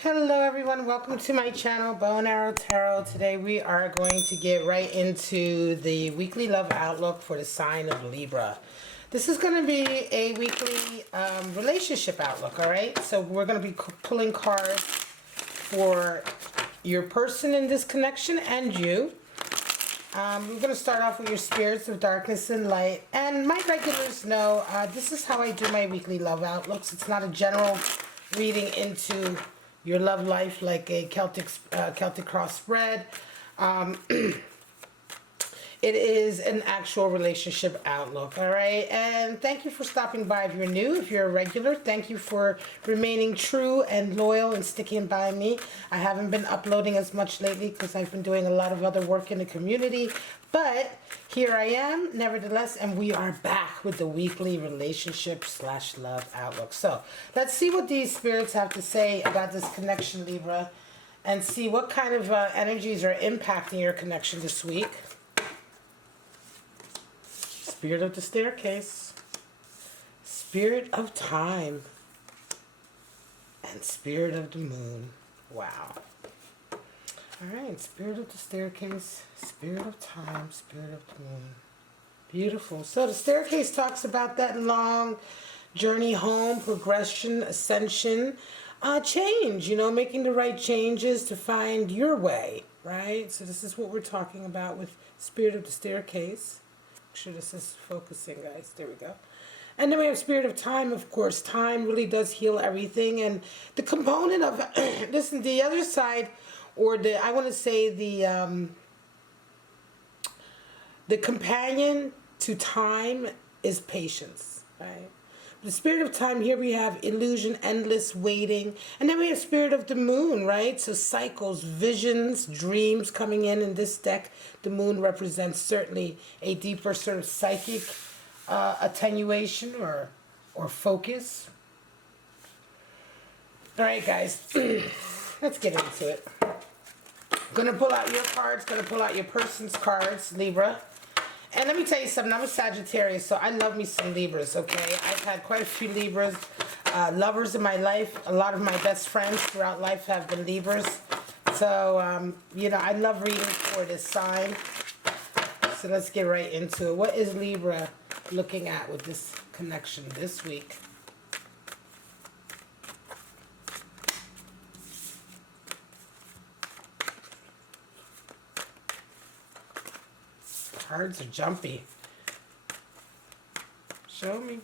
Hello everyone, welcome to my channel, Bow and Arrow Tarot. Today we are going to get right into the weekly love outlook for the sign of Libra. This is going to be a weekly relationship outlook, alright? So we're going to be pulling cards for your person in this connection and you. We're going to start off with your spirits of darkness and light. And my regulars know this is how I do my weekly love outlooks. It's not a general reading into your love life like a Celtic cross spread. It is an actual relationship outlook, all right? And thank you for stopping by if you're new. If you're a regular, thank you for remaining true and loyal and sticking by me. I haven't been uploading as much lately because I've been doing a lot of other work in the community. But here I am, nevertheless, and we are back with the weekly relationship / love outlook. So let's see what these spirits have to say about this connection, Libra, and see what kind of energies are impacting your connection this week. Spirit of the staircase, spirit of time, and spirit of the moon. Wow. Alright, spirit of the staircase, spirit of time, spirit of the moon. Beautiful. So the staircase talks about that long journey home, progression, ascension, change, you know, making the right changes to find your way, right? So this is what we're talking about with spirit of the staircase. Make sure this is focusing, guys. There we go. And then we have spirit of time, of course. Time really does heal everything. And the component of, listen, the other side, or I want to say the companion to time is patience, right? The spirit of time, here we have illusion, endless waiting. And then we have spirit of the moon, right? So cycles, visions, dreams coming in this deck. The moon represents certainly a deeper sort of psychic attenuation or focus. All right, guys, let's get into it. Gonna pull out your cards, gonna pull out your person's cards, Libra. And let me tell you something, I'm a Sagittarius, so I love me some Libras, okay? I've had quite a few Libras, lovers in my life. A lot of my best friends throughout life have been Libras. So, you know, I love reading for this sign. So let's get right into it. What is Libra looking at with this connection this week? Cards are jumpy. Show me.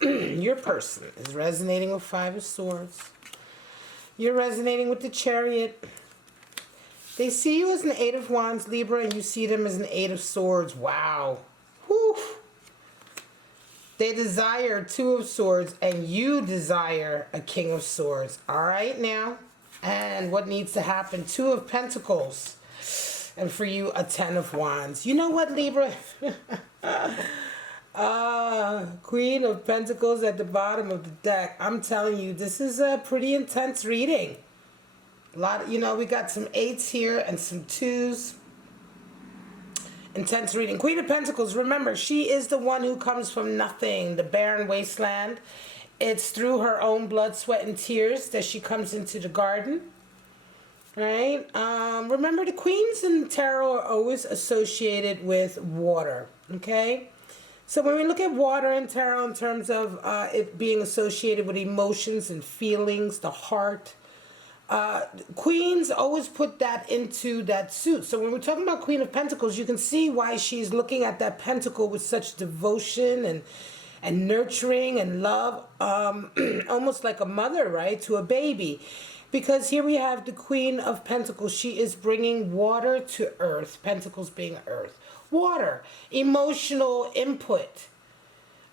Your person is resonating with Five of Swords. You're resonating with the Chariot. They see you as an Eight of Wands, Libra, and you see them as an Eight of Swords. Wow. Whew. They desire Two of Swords, and you desire a King of Swords. All right, now. And what needs to happen? Two of Pentacles. And for you, a Ten of Wands. You know what, Libra? Queen of Pentacles at the bottom of the deck. I'm telling you, this is a pretty intense reading. A lot, you know, we got some 8s here and some 2s. Intense reading. Queen of Pentacles, remember, she is the one who comes from nothing, the barren wasteland. It's through her own blood, sweat, and tears that she comes into the garden. Right? Remember, the queens in tarot are always associated with water. Okay? So when we look at water in tarot in terms of it being associated with emotions and feelings, the heart, queens always put that into that suit. So when we're talking about Queen of Pentacles, you can see why she's looking at that pentacle with such devotion and nurturing and love, almost like a mother, right, to a baby. Because here we have the Queen of Pentacles. She is bringing water to earth, Pentacles being earth. Water, emotional input,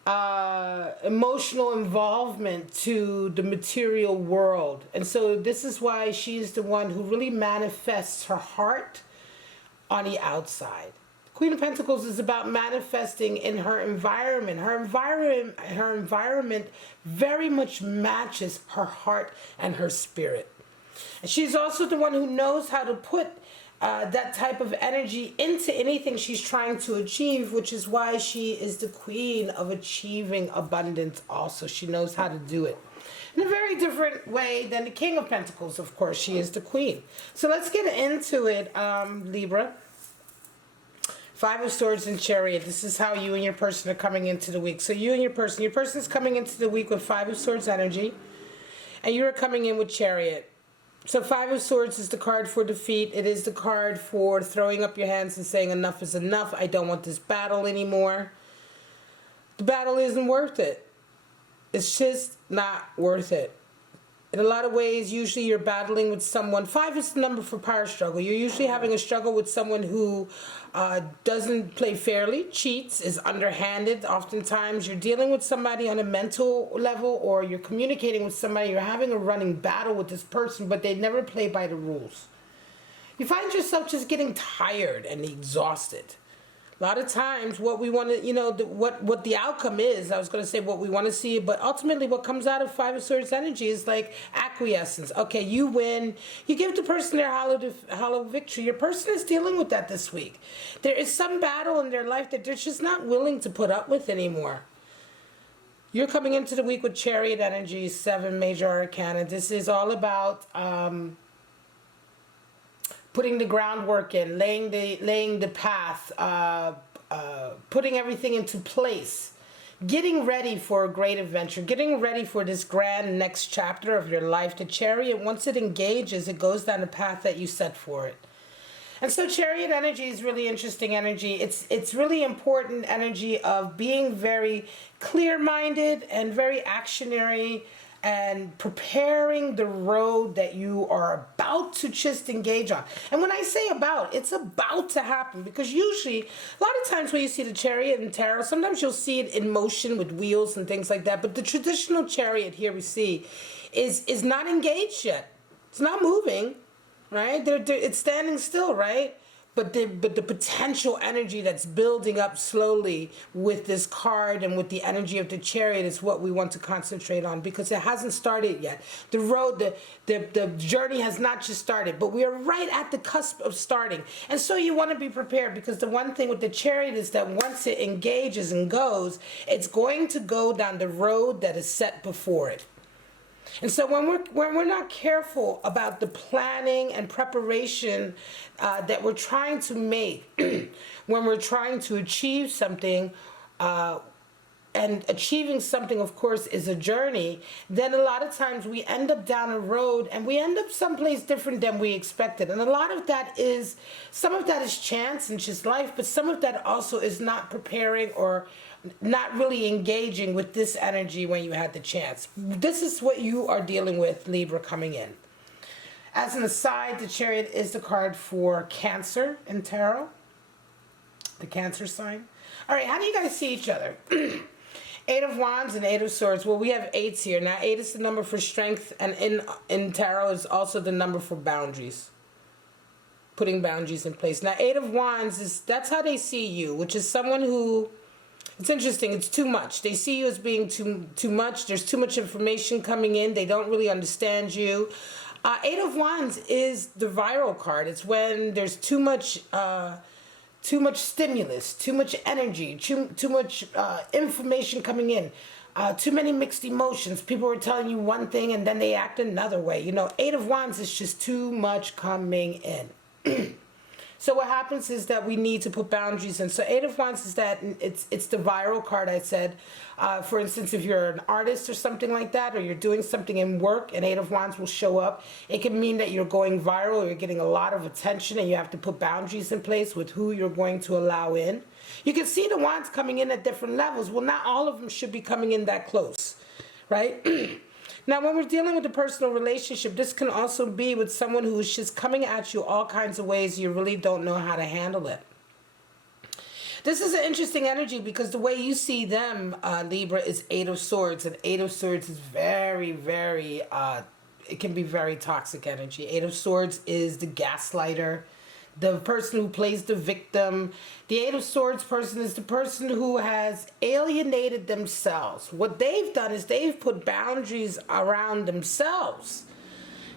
emotional involvement to the material world. And so this is why she's the one who really manifests her heart on the outside. Queen of Pentacles is about manifesting in her environment. Her environment very much matches her heart and her spirit. And she's also the one who knows how to put that type of energy into anything she's trying to achieve, which is why she is the queen of achieving abundance also. She knows how to do it in a very different way than the King of Pentacles. Of course, she is the queen. So let's get into it, Libra. Five of Swords and Chariot. This is how you and your person are coming into the week. So you and your person is coming into the week with Five of Swords energy, and you're coming in with Chariot. So Five of Swords is the card for defeat. It is the card for throwing up your hands and saying enough is enough. I don't want this battle anymore. The battle isn't worth it. It's just not worth it. In a lot of ways, usually you're battling with someone. Five is the number for power struggle. You're usually having a struggle with someone who doesn't play fairly, cheats, is underhanded. Oftentimes, you're dealing with somebody on a mental level, or you're communicating with somebody. You're having a running battle with this person, but they never play by the rules. You find yourself just getting tired and exhausted. A lot of times what we want to, what the outcome is, I was going to say what we want to see, but ultimately what comes out of Five of Swords energy is like acquiescence. Okay, you win. You give the person their hollow victory. Your person is dealing with that this week. There is some battle in their life that they're just not willing to put up with anymore. You're coming into the week with Chariot energy, 7 major arcana. This is all about putting the groundwork in, laying the path, putting everything into place, getting ready for a great adventure, getting ready for this grand next chapter of your life. The Chariot, once it engages, it goes down the path that you set for it. And so Chariot energy is really interesting energy. It's really important energy of being very clear-minded and very actionary, and preparing the road that you are about to just engage on. And when I say about, it's about to happen, because usually, a lot of times when you see the Chariot in tarot, sometimes you'll see it in motion with wheels and things like that, but the traditional Chariot here we see is not engaged yet. It's not moving, right? It's standing still, right? But the potential energy that's building up slowly with this card and with the energy of the Chariot is what we want to concentrate on, because it hasn't started yet. The road, the journey has not just started, but we are right at the cusp of starting. And so you want to be prepared, because the one thing with the Chariot is that once it engages and goes, it's going to go down the road that is set before it. And so when we're not careful about the planning and preparation that we're trying to make, when we're trying to achieve something, and achieving something, of course, is a journey, then a lot of times we end up down a road and we end up someplace different than we expected. And a lot of that is, some of that is chance and just life, but some of that also is not preparing or not really engaging with this energy when you had the chance. This is what you are dealing with, Libra, coming in. As an aside, the Chariot is the card for Cancer in tarot, the Cancer sign. All right, how do you guys see each other? 8 of Wands and 8 of Swords. Well, we have 8s here. Now, 8 is the number for strength, and in tarot is also the number for boundaries. Putting boundaries in place. Now, 8 of Wands, that's how they see you, which is someone who, it's interesting, it's too much. They see you as being too much. There's too much information coming in. They don't really understand you. 8 of Wands is the viral card. It's when there's too much stimulus, too much energy, too much information coming in, too many mixed emotions. People are telling you one thing and then they act another way. 8 of Wands is just too much coming in. So what happens is that we need to put boundaries in. So 8 of Wands is that it's the viral card I said. For instance, if you're an artist or something like that, or you're doing something in work, and 8 of Wands will show up. It can mean that you're going viral, or you're getting a lot of attention, and you have to put boundaries in place with who you're going to allow in. You can see the wands coming in at different levels. Well, not all of them should be coming in that close, right? Now, when we're dealing with a personal relationship, this can also be with someone who is just coming at you all kinds of ways you really don't know how to handle it. This is an interesting energy because the way you see them, Libra, is 8 of Swords. And 8 of Swords is very, very, it can be very toxic energy. 8 of Swords is the gaslighter, the person who plays the victim. The 8 of Swords person is the person who has alienated themselves. What they've done is they've put boundaries around themselves.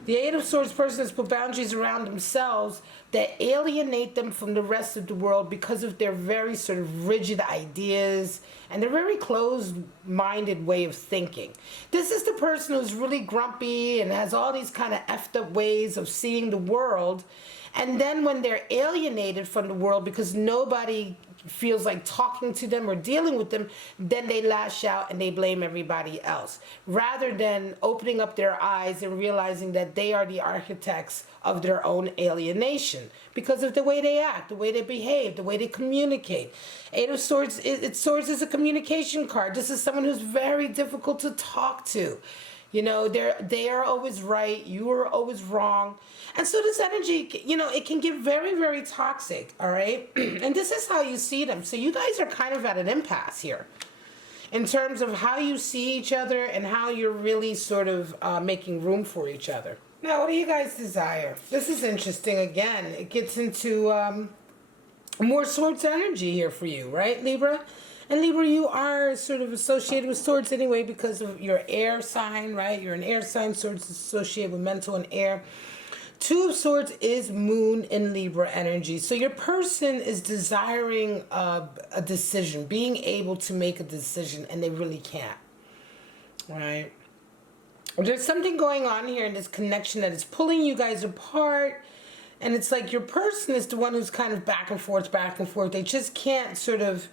The Eight of Swords person has put boundaries around themselves that alienate them from the rest of the world because of their very sort of rigid ideas and their very closed-minded way of thinking. This is the person who's really grumpy and has all these kind of effed up ways of seeing the world. And then when they're alienated from the world because nobody feels like talking to them or dealing with them, then they lash out and they blame everybody else, rather than opening up their eyes and realizing that they are the architects of their own alienation because of the way they act, the way they behave, the way they communicate. Eight of Swords, Swords is a communication card. This is someone who's very difficult to talk to. You know, they are always right, you are always wrong. And so this energy, you know, it can get very, very toxic, all right? And this is how you see them. So you guys are kind of at an impasse here in terms of how you see each other and how you're really sort of making room for each other. Now, what do you guys desire? This is interesting again. It gets into more Swords energy here for you, right, Libra? And Libra, you are sort of associated with Swords anyway because of your air sign, right? You're an air sign. Swords is associated with mental and air. Two of Swords is Moon in Libra energy. So your person is desiring a decision, being able to make a decision, and they really can't, right? There's something going on here in this connection that is pulling you guys apart. And it's like your person is the one who's kind of back and forth, back and forth. They just can't sort of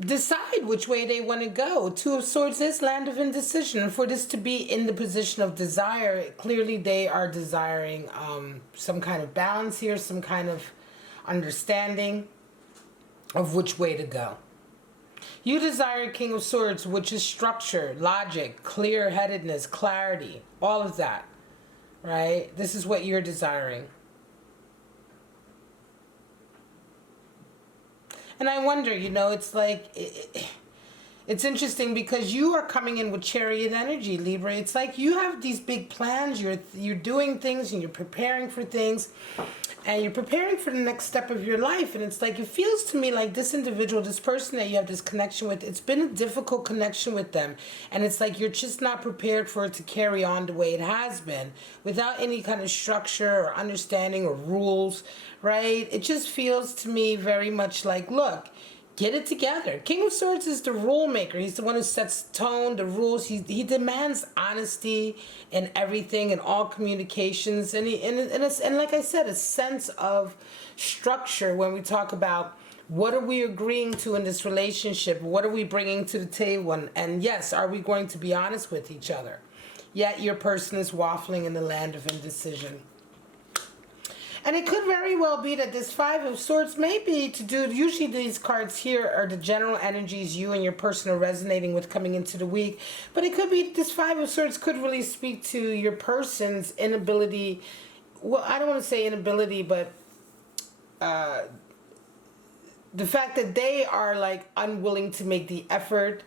decide which way they want to go. Two of Swords is land of indecision. And for this to be in the position of desire, clearly they are desiring some kind of balance here, some kind of understanding of which way to go. You desire King of Swords, which is structure, logic, clear-headedness, clarity, all of that, right? This is what you're desiring. And I wonder, you know, it's like, it's interesting because you are coming in with Chariot energy, Libra. It's like you have these big plans, you're doing things and you're preparing for things and you're preparing for the next step of your life. And it's like, it feels to me like this individual, this person that you have this connection with, it's been a difficult connection with them. And it's like you're just not prepared for it to carry on the way it has been without any kind of structure or understanding or rules, right? It just feels to me very much like, look, get it together. King of Swords is the rule maker. He's the one who sets tone, the rules. He demands honesty in everything, in all communications. And like I said, a sense of structure when we talk about what are we agreeing to in this relationship? What are we bringing to the table? And yes, are we going to be honest with each other? Yet your person is waffling in the land of indecision. And it could very well be that this Five of Swords may be to do, usually these cards here are the general energies you and your person are resonating with coming into the week. But it could be this Five of Swords could really speak to your person's inability, well, I don't want to say inability, but the fact that they are like unwilling to make the effort.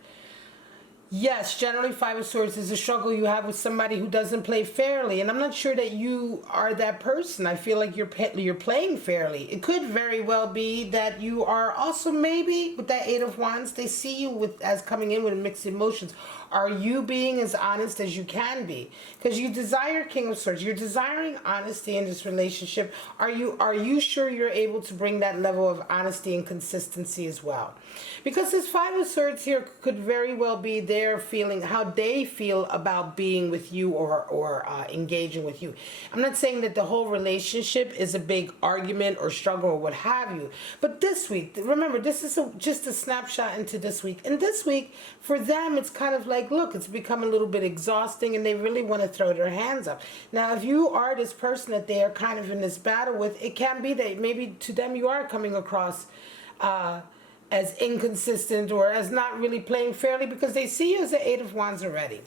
Yes, generally Five of Swords is a struggle you have with somebody who doesn't play fairly. And I'm not sure that you are that person. I feel like you're playing fairly. It could very well be that you are also maybe, with that Eight of Wands, they see you as coming in with mixed emotions. Are you being as honest as you can be? Because you desire King of Swords. You're desiring honesty in this relationship. Are you sure you're able to bring that level of honesty and consistency as well? Because this Five of Swords here could very well be their feeling, how they feel about being with you or engaging with you. I'm not saying that the whole relationship is a big argument or struggle or what have you. But this week, remember, this is just a snapshot into this week. And this week, for them, it's kind of like, look, it's become a little bit exhausting and they really want to throw their hands up. Now, if you are this person that they are kind of in this battle with, it can be that maybe to them you are coming across as inconsistent or as not really playing fairly because they see you as the Eight of Wands already.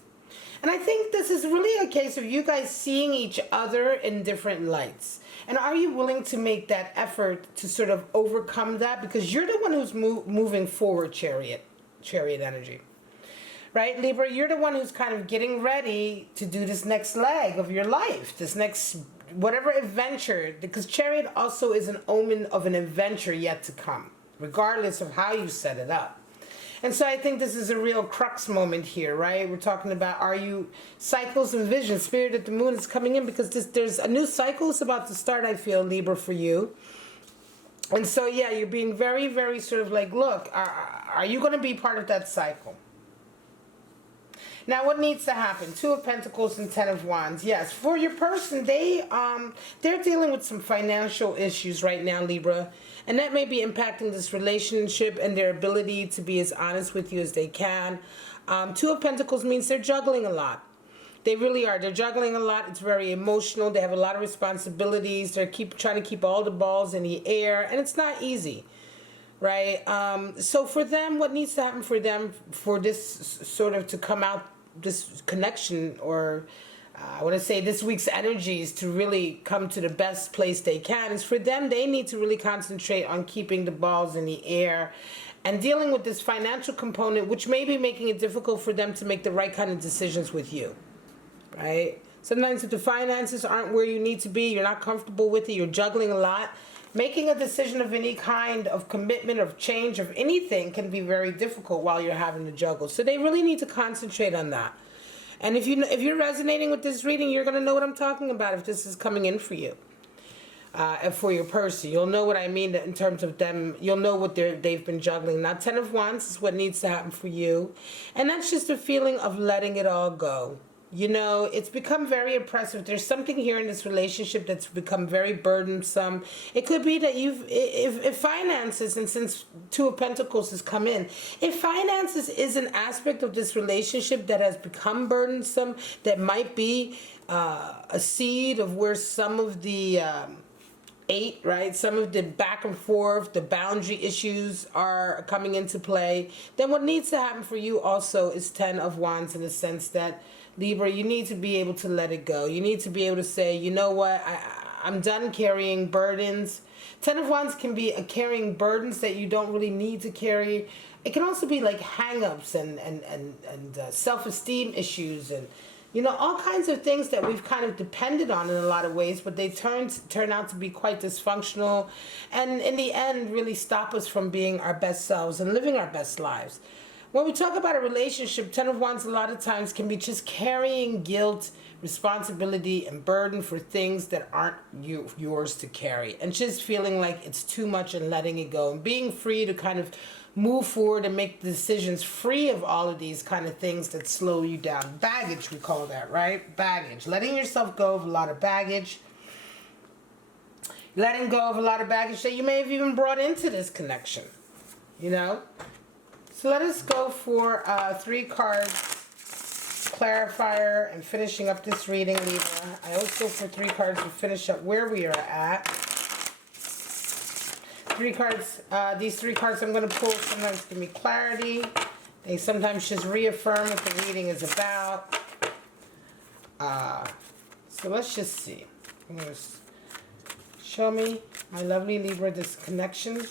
And I think this is really a case of you guys seeing each other in different lights. And are you willing to make that effort to sort of overcome that? Because you're the one who's moving forward, Chariot energy. Right, Libra, you're the one who's kind of getting ready to do this next leg of your life, this next whatever adventure, because Chariot also is an omen of an adventure yet to come, regardless of how you set it up. And so I think this is a real crux moment here, right? We're talking about, are you cycles and visions? Spirit at the moon is coming in because there's a new cycle is about to start, I feel, Libra, for you. And so, yeah, you're being very, very sort of like, look, are you going to be part of that cycle? Now, what needs to happen? Two of Pentacles and Ten of Wands. Yes, for your person, they're dealing with some financial issues right now, Libra. And that may be impacting this relationship and their ability to be as honest with you as they can. Two of Pentacles means they're juggling a lot. They really are. They're juggling a lot. It's very emotional. They have a lot of responsibilities. They're trying to keep all the balls in the air. And it's not easy, right? So for them, what needs to happen for them for this sort of to come out, this connection, or I want to say this week's energies to really come to the best place they can, is for them, they need to really concentrate on keeping the balls in the air and dealing with this financial component, which may be making it difficult for them to make the right kind of decisions with you, right? Sometimes if the finances aren't where you need to be, you're not comfortable with it, you're juggling a lot, making a decision of any kind of commitment, of change, of anything can be very difficult while you're having to juggle. So they really need to concentrate on that. And if you're resonating with this reading, you're going to know what I'm talking about if this is coming in for you. And for your person, you'll know what I mean in terms of them. You'll know what they've been juggling. Now, Ten of Wands is what needs to happen for you. And that's just a feeling of letting it all go. You know, it's become very oppressive. There's something here in this relationship that's become very burdensome. It could be that if finances, and since Two of Pentacles has come in, if finances is an aspect of this relationship that has become burdensome, that might be a seed of where some of the eight, right? Some of the back and forth, the boundary issues are coming into play. Then what needs to happen for you also is Ten of Wands, in the sense that, Libra, you need to be able to let it go. You need to be able to say, you know what, I'm done carrying burdens. Ten of Wands can be carrying burdens that you don't really need to carry. It can also be like hang-ups and self-esteem issues, and you know, all kinds of things that we've kind of depended on in a lot of ways, but they turn out to be quite dysfunctional, and in the end really stop us from being our best selves and living our best lives. When we talk about a relationship, Ten of Wands a lot of times can be just carrying guilt, responsibility, and burden for things that aren't yours to carry, and just feeling like it's too much and letting it go, and being free to kind of move forward and make decisions free of all of these kind of things that slow you down. Baggage, we call that, right? Baggage. Letting yourself go of a lot of baggage. Letting go of a lot of baggage that you may have even brought into this connection, you know? So let us go for 3 cards, clarifier, and finishing up this reading, Libra. I always go for 3 cards to finish up where we are at. 3 cards, these 3 cards I'm going to pull sometimes give me clarity. They sometimes just reaffirm what the reading is about. So let's just see. Show me, my lovely Libra, this connection.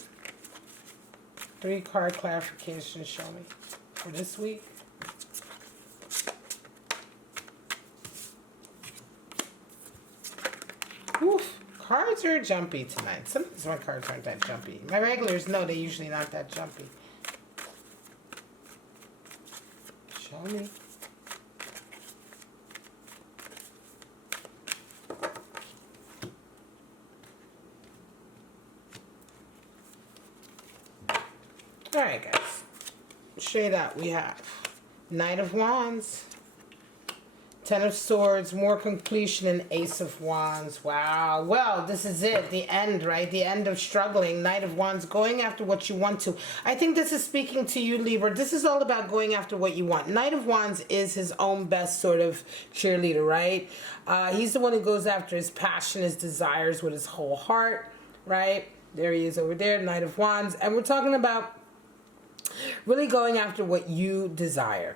3 card clarification, show me for this week. Oof, cards are jumpy tonight. Sometimes my cards aren't that jumpy. My regulars, no, they're usually not that jumpy. Show me. Alright, guys. Show you that we have Knight of Wands, Ten of Swords, more completion, and Ace of Wands. Wow. Well, this is it. The end, right? The end of struggling. Knight of Wands, going after what you want to. I think this is speaking to you, Libra. This is all about going after what you want. Knight of Wands is his own best sort of cheerleader, right? He's the one who goes after his passion, his desires with his whole heart, right? There he is over there, Knight of Wands. And we're talking about really going after what you desire,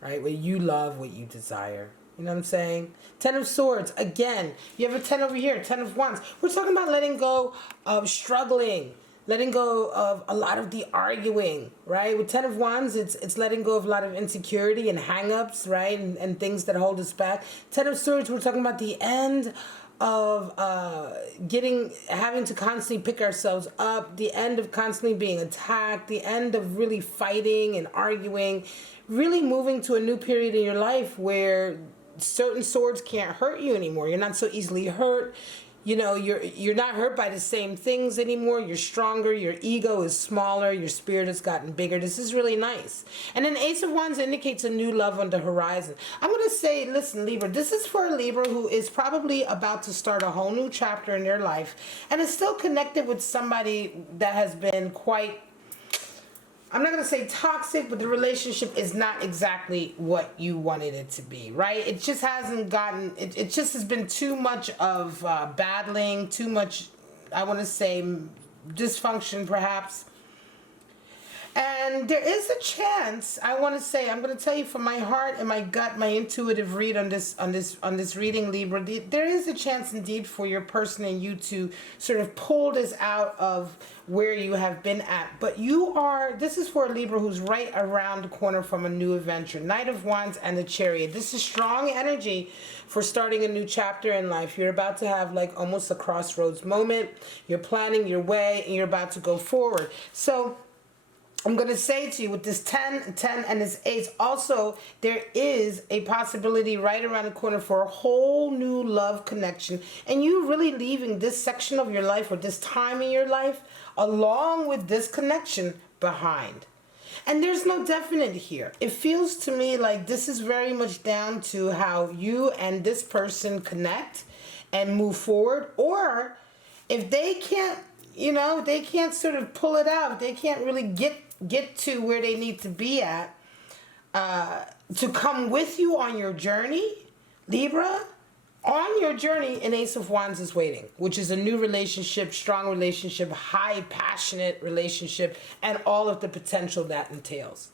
right? What you love, what you desire. You know what I'm saying? Ten of Swords. Again, you have a 10 over here, 10 of Wands. We're talking about letting go of struggling, letting go of a lot of the arguing, right? With 10 of Wands, it's letting go of a lot of insecurity and hang-ups, right? And things that hold us back. 10 of Swords, we're talking about the end having to constantly pick ourselves up, the end of constantly being attacked, the end of really fighting and arguing, really moving to a new period in your life where certain swords can't hurt you anymore. You're not so easily hurt. You know, you're not hurt by the same things anymore. You're stronger. Your ego is smaller. Your spirit has gotten bigger. This is really nice. And then Ace of Wands indicates a new love on the horizon. I'm going to say, listen, Libra, this is for a Libra who is probably about to start a whole new chapter in their life and is still connected with somebody that has been quite, I'm not going to say toxic, but the relationship is not exactly what you wanted it to be, right? It just hasn't gotten, it just has been too much of battling, too much, I want to say, dysfunction perhaps. And there is a chance, I want to say, I'm going to tell you from my heart and my gut, my intuitive read on this reading, Libra, there is a chance indeed for your person and you to sort of pull this out of where you have been at. But this is for a Libra who's right around the corner from a new adventure. Knight of Wands and the Chariot. This is strong energy for starting a new chapter in life. You're about to have like almost a crossroads moment. You're planning your way and you're about to go forward. So I'm going to say to you with this 10 and this ace, also there is a possibility right around the corner for a whole new love connection. And you really leaving this section of your life or this time in your life along with this connection behind. And there's no definite here. It feels to me like this is very much down to how you and this person connect and move forward. Or if they can't, you know, they can't sort of pull it out. They can't really get to where they need to be at to come with you on your journey, Libra. On your journey, an Ace of Wands is waiting, which is a new relationship, strong relationship, high passionate relationship, and all of the potential that entails.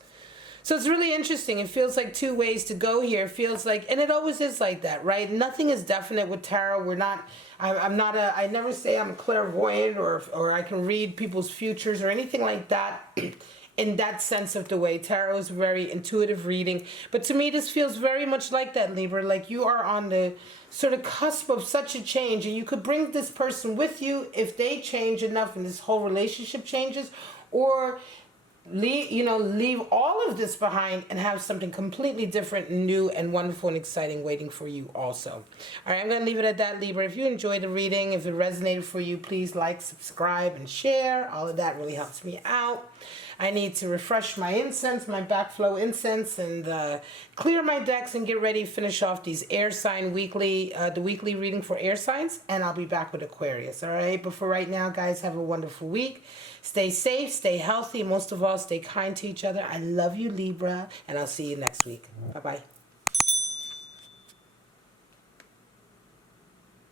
So it's really interesting. It feels like two ways to go here. It feels like, and it always is like that, right? Nothing is definite with tarot. We're not, I never say I'm clairvoyant or I can read people's futures or anything like that. In that sense of the way. Tarot is very intuitive reading. But to me, this feels very much like that, Libra. Like you are on the sort of cusp of such a change. And you could bring this person with you if they change enough and this whole relationship changes. Or leave all of this behind and have something completely different and new and wonderful and exciting waiting for you also. All right, I'm going to leave it at that, Libra. If you enjoyed the reading, if it resonated for you, please like, subscribe, and share. All of that really helps me out. I need to refresh my incense, my backflow incense, and clear my decks and get ready to finish off these air sign weekly, the weekly reading for air signs, and I'll be back with Aquarius, all right? But for right now, guys, have a wonderful week. Stay safe, stay healthy, most of all, stay kind to each other. I love you, Libra, and I'll see you next week. Bye-bye.